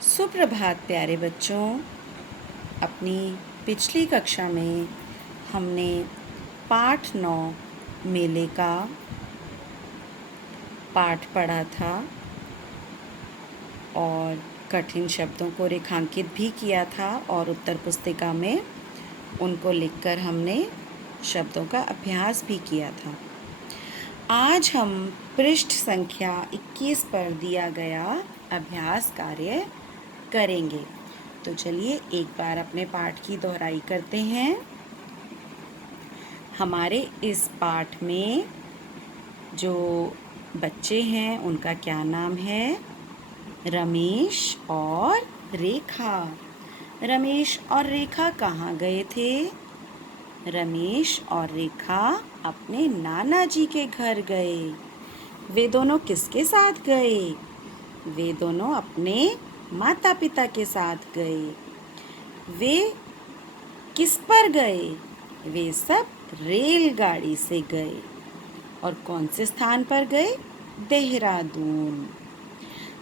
सुप्रभात प्यारे बच्चों। अपनी पिछली कक्षा में हमने पाठ 9 मेले का पाठ पढ़ा था और कठिन शब्दों को रेखांकित भी किया था और उत्तर पुस्तिका में उनको लिखकर हमने शब्दों का अभ्यास भी किया था। आज हम पृष्ठ संख्या 21 पर दिया गया अभ्यास कार्य करेंगे। तो चलिए एक बार अपने पाठ की दोहराई करते हैं। हमारे इस पाठ में जो बच्चे हैं उनका क्या नाम है? रमेश और रेखा। रमेश और रेखा कहाँ गए थे? रमेश और रेखा अपने नाना जी के घर गए। वे दोनों किसके साथ गए? वे दोनों अपने माता पिता के साथ गए। वे किस पर गए? वे सब रेलगाड़ी से गए। और कौन से स्थान पर गए? देहरादून।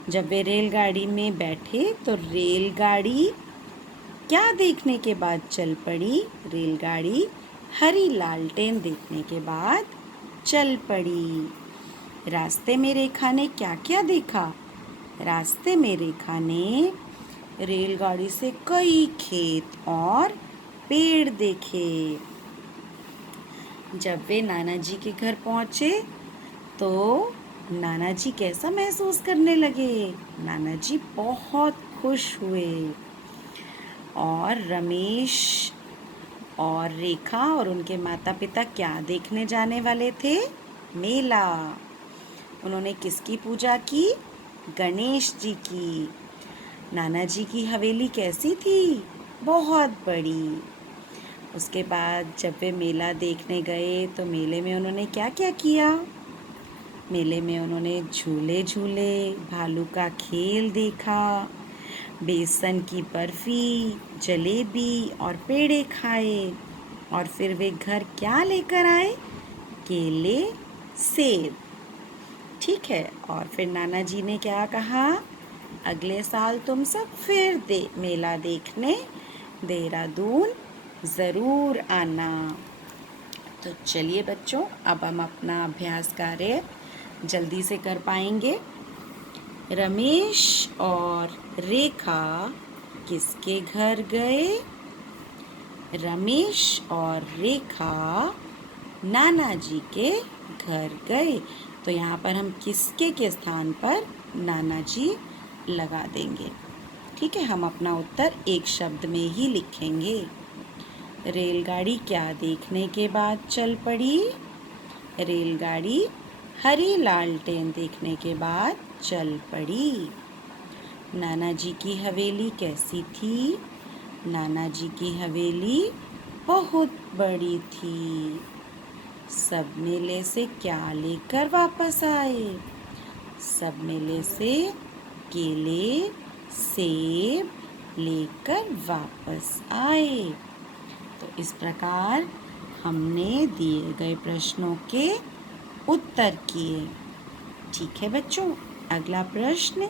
जब वे रेलगाड़ी में बैठे तो रेलगाड़ी क्या देखने के बाद चल पड़ी? रेलगाड़ी हरी लालटेन देखने के बाद चल पड़ी। रास्ते में रेखा ने क्या क्या देखा? रास्ते में रेखा ने रेलगाड़ी से कई खेत और पेड़ देखे। जब वे नाना जी के घर पहुँचे तो नाना जी कैसा महसूस करने लगे? नाना जी बहुत खुश हुए। और रमेश और रेखा और उनके माता पिता क्या देखने जाने वाले थे? मेला। उन्होंने किसकी पूजा की? गणेश जी की। नाना जी की हवेली कैसी थी? बहुत बड़ी। उसके बाद जब वे मेला देखने गए तो मेले में उन्होंने क्या क्या किया? मेले में उन्होंने झूले झूले, भालू का खेल देखा, बेसन की बर्फ़ी, जलेबी और पेड़े खाए। और फिर वे घर क्या लेकर आए? केले, सेब। ठीक है। और फिर नाना जी ने क्या कहा? अगले साल तुम सब फिर मेला देखने देहरादून ज़रूर आना। तो चलिए बच्चों, अब हम अपना अभ्यास कार्य जल्दी से कर पाएंगे। रमेश और रेखा किसके घर गए? रमेश और रेखा नाना जी के घर गए। तो यहाँ पर हम किसके के स्थान पर नाना जी लगा देंगे। ठीक है, हम अपना उत्तर एक शब्द में ही लिखेंगे। रेलगाड़ी क्या देखने के बाद चल पड़ी? रेलगाड़ी हरी लालटेन देखने के बाद चल पड़ी। नाना जी की हवेली कैसी थी? नाना जी की हवेली बहुत बड़ी थी। सब मेले से क्या लेकर वापस आए? सब मेले से केले, सेब लेकर वापस आए। तो इस प्रकार हमने दिए गए प्रश्नों के उत्तर किए। ठीक है बच्चों, अगला प्रश्न,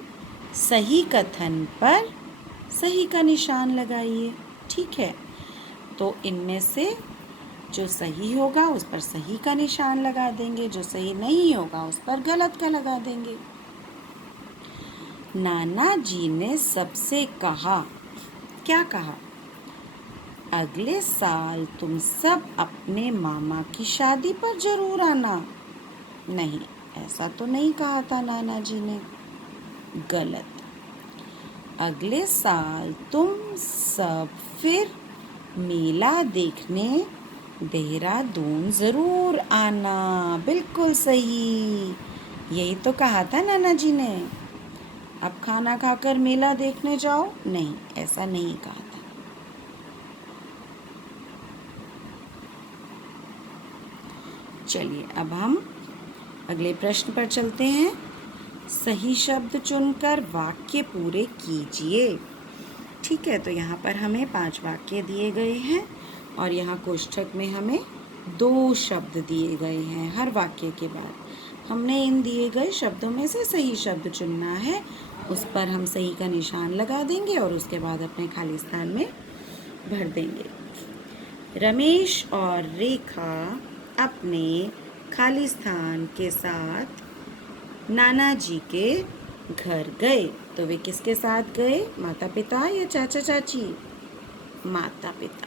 सही कथन पर सही का निशान लगाइए। ठीक है, तो इनमें से जो सही होगा उस पर सही का निशान लगा देंगे, जो सही नहीं होगा उस पर गलत का लगा देंगे। नाना जी ने सबसे कहा, क्या कहा? अगले साल तुम सब अपने मामा की शादी पर जरूर आना। नहीं, ऐसा तो नहीं कहा था नाना जी ने। गलत। अगले साल तुम सब फिर मेला देखने देहरादून ज़रूर आना। बिल्कुल सही, यही तो कहा था नाना जी ने। अब खाना खाकर मेला देखने जाओ, नहीं, ऐसा नहीं कहा था। चलिए अब हम अगले प्रश्न पर चलते हैं। सही शब्द चुनकर वाक्य पूरे कीजिए। ठीक है, तो यहाँ पर हमें 5 वाक्य दिए गए हैं और यहाँ कोष्ठक में हमें 2 शब्द दिए गए हैं हर वाक्य के बाद। हमने इन दिए गए शब्दों में से सही शब्द चुनना है उस पर हम सही का निशान लगा देंगे और उसके बाद अपने खाली स्थान में भर देंगे। रमेश और रेखा अपने खाली स्थान के साथ नाना जी के घर गए। तो वे किसके साथ गए, माता पिता या चाचा चाची? माता पिता।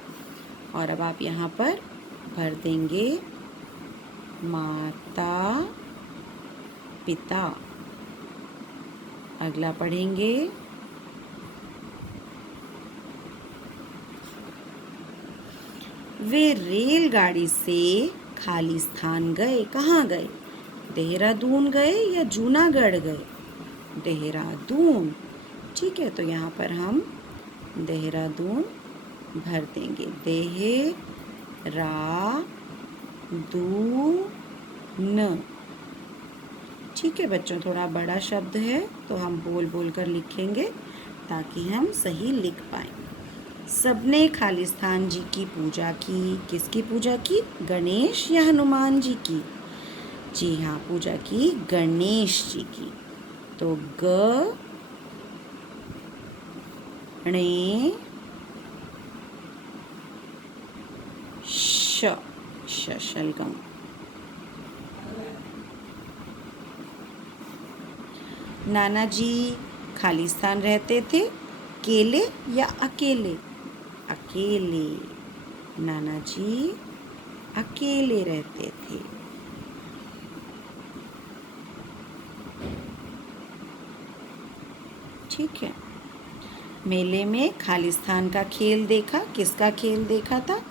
और अब आप यहाँ पर भर देंगे माता पिता। अगला पढ़ेंगे वे रेलगाड़ी से खाली स्थान गए। कहाँ गए? देहरादून गए या जूनागढ़ गए? देहरादून। ठीक है, तो यहाँ पर हम देहरादून भर देंगे। देहरादून। ठीक है बच्चों, थोड़ा बड़ा शब्द है तो हम बोल बोल कर लिखेंगे ताकि हम सही लिख पाएं। सबने खाली स्थान जी की पूजा की। किसकी पूजा की? गणेश या हनुमान जी की? जी हाँ, पूजा की गणेश जी की। तो शलगम। नाना जी खाली स्थान रहते थे केले या अकेले? अकेले। नाना जी अकेले रहते थे। ठीक है। मेले में खाली स्थान का खेल देखा। किसका खेल देखा था?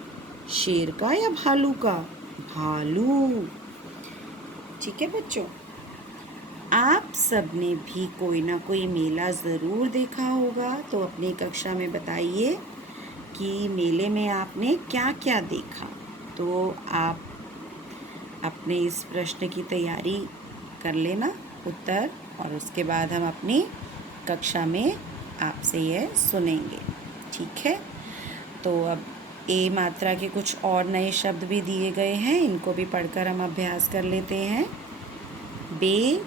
शेर का या भालू का? भालू। ठीक है बच्चों, आप सबने भी कोई ना कोई मेला ज़रूर देखा होगा। तो अपनी कक्षा में बताइए कि मेले में आपने क्या क्या देखा। तो आप अपने इस प्रश्न की तैयारी कर लेना उत्तर, और उसके बाद हम अपनी कक्षा में आपसे यह सुनेंगे। ठीक है, तो अब ए मात्रा के कुछ और नए शब्द भी दिए गए हैं, इनको भी पढ़कर हम अभ्यास कर लेते हैं। बेर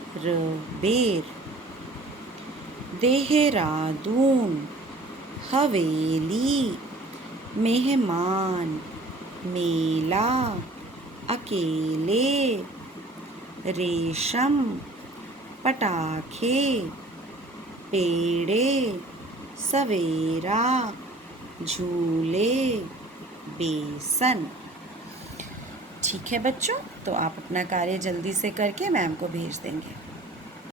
बेर, देहरादून, हवेली, मेहमान, मेला, अकेले, रेशम, पटाखे, पेड़े, सवेरा, झूले, बेसन। ठीक है बच्चों, तो आप अपना कार्य जल्दी से करके मैम को भेज देंगे।